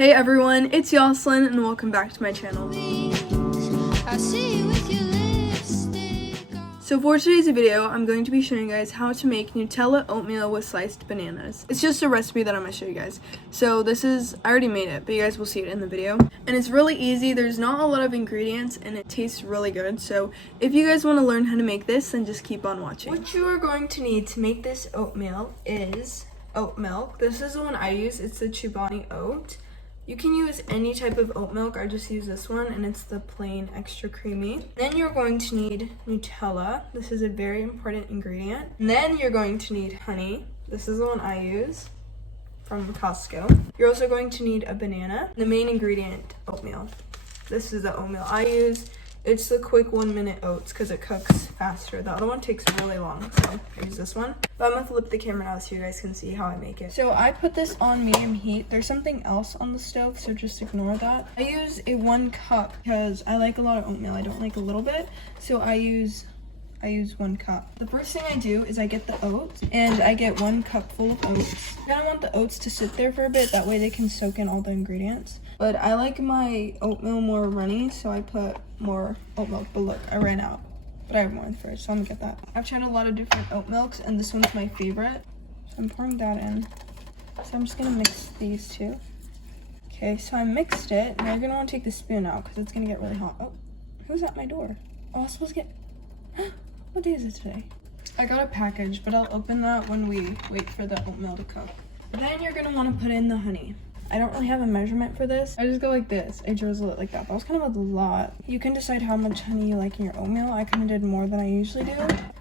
Hey everyone, it's Yoslyn and welcome back to my channel. So for today's video, I'm going to be showing you guys how to make Nutella oatmeal with sliced bananas. It's just a recipe that I'm going to show you guys. So I already made it, but you guys will see it in the video. And it's really easy, there's not a lot of ingredients, and it tastes really good. So if you guys want to learn how to make this, then just keep on watching. What you are going to need to make this oatmeal is oat milk. This is the one I use, it's the Chobani oat. You can use any type of oat milk, I just use this one and it's the plain extra creamy. Then you're going to need Nutella. This is a very important ingredient. And then you're going to need honey. This is the one I use from Costco. You're also going to need a banana. The main ingredient, oatmeal. This is the oatmeal I use. It's the quick 1 minute oats because it cooks faster. The other one takes really long, so I use this one. But I'm gonna flip the camera now so you guys can see how I make it. So I put this on medium heat. There's something else on the stove, so just ignore that. I use a 1 cup because I like a lot of oatmeal. I don't like a little bit, so I use 1 cup. The first thing I do is I get the oats, and I get 1 cup full of oats. Then I want the oats to sit there for a bit, that way they can soak in all the ingredients. But I like my oatmeal more runny, so I put more oat milk. But look, I ran out. But I have more in the fridge, so I'm gonna get that. I've tried a lot of different oat milks, and this one's my favorite. So I'm pouring that in. So I'm just gonna mix these two. Okay, so I mixed it. Now you're gonna wanna take the spoon out, because it's gonna get really hot. Oh, who's at my door? Oh, I'm supposed to get... What day is it today? I got a package, but I'll open that when we wait for the oatmeal to cook. Then you're gonna wanna put in the honey. I don't really have a measurement for this. I just go like this. I drizzle it like that. That was kind of a lot. You can decide how much honey you like in your oatmeal. I kind of did more than I usually do.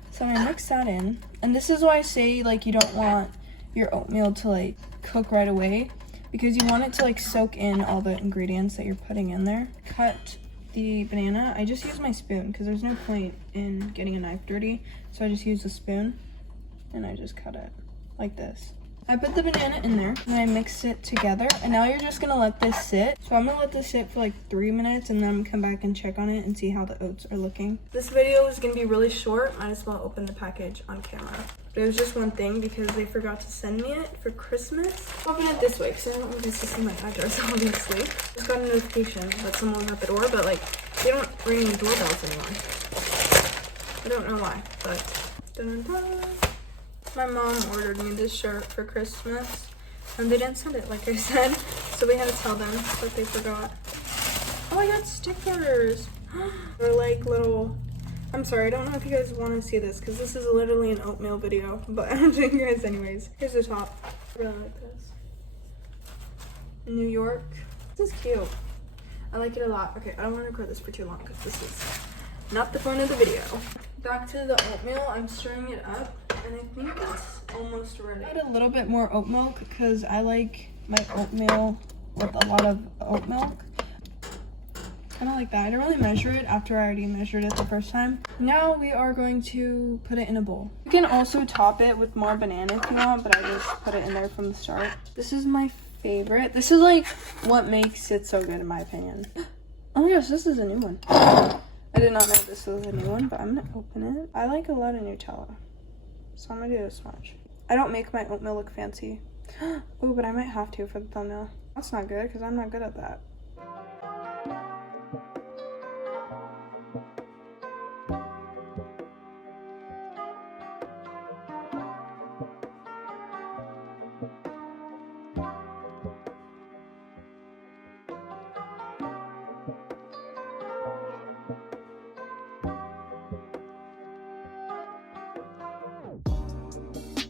So I mix that in. And this is why I say like you don't want your oatmeal to like cook right away, because you want it to like soak in all the ingredients that you're putting in there. Cut the banana. I just use my spoon because there's no point in getting a knife dirty. So I just use the spoon and I just cut it like this. I put the banana in there and I mix it together, and now you're just gonna let this sit. So I'm gonna let this sit for like 3 minutes and then I'm gonna come back and check on it and see how the oats are looking. This video is gonna be really short. Might as well open the package on camera. But it was just one thing because they forgot to send me it for Christmas. Open it this way because I don't want you guys to see my address, obviously. Just got a notification that someone was at the door, but like they don't ring doorbells anymore. I don't know why, but dun-dun-dun. My mom ordered me this shirt for Christmas and they didn't send it like I said, so we had to tell them that they forgot. Oh, I got stickers. They're like little, I'm sorry, I don't know if you guys want to see this because this is literally an oatmeal video, but I'm showing you guys anyways. Here's the top. I really like this. New York. This is cute. I like it a lot. Okay, I don't want to record this for too long because this is not the point of the video. Back to the oatmeal, I'm stirring it up and I think it's almost ready. I add a little bit more oat milk because I like my oatmeal with a lot of oat milk. Kind of like that. I don't really measure it after I already measured it the first time. Now we are going to put it in a bowl. You can also top it with more banana if you want, but I just put it in there from the start. This is my favorite. This is like what makes it so good in my opinion. Oh my gosh, this is a new one. I did not know this was a new one, but I'm gonna open it. I like a lot of Nutella, so I'm gonna do this much. I don't make my oatmeal look fancy. Oh, but I might have to for the thumbnail. That's not good because I'm not good at that.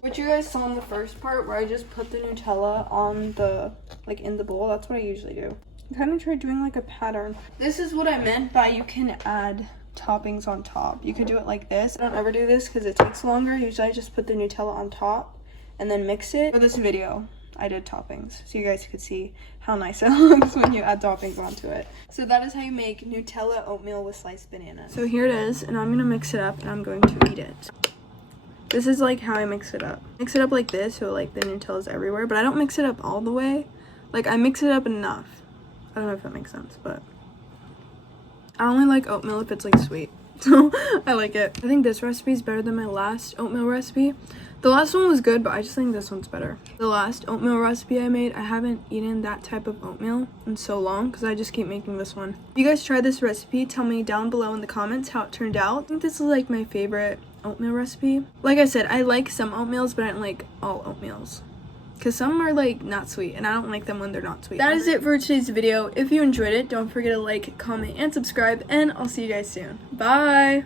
What you guys saw in the first part where I just put the Nutella on the, like in the bowl, that's what I usually do. I kind of tried doing like a pattern. This is what I meant by you can add toppings on top. You could do it like this. I don't ever do this because it takes longer. Usually I just put the Nutella on top and then mix it. For this video, I did toppings so you guys could see how nice it looks when you add toppings onto it. So that is how you make Nutella oatmeal with sliced banana. So here it is, and I'm gonna mix it up and I'm going to eat it. This is like how I mix it up. Mix it up like this so like the Nutella's everywhere, but I don't mix it up all the way. Like I mix it up enough. I don't know if that makes sense, but I only like oatmeal if it's like sweet. So I like it. I think this recipe is better than my last oatmeal recipe. The last one was good, but I just think this one's better. The last oatmeal recipe I made, I haven't eaten that type of oatmeal in so long because I just keep making this one. If you guys try this recipe, tell me down below in the comments how it turned out. I think this is like my favorite oatmeal recipe. Like I said, I like some oatmeals, but I don't like all oatmeals, because some are like not sweet and I don't like them when they're not sweet. That is it for today's video. If you enjoyed it, don't forget to like, comment, and subscribe, and I'll see you guys soon. Bye!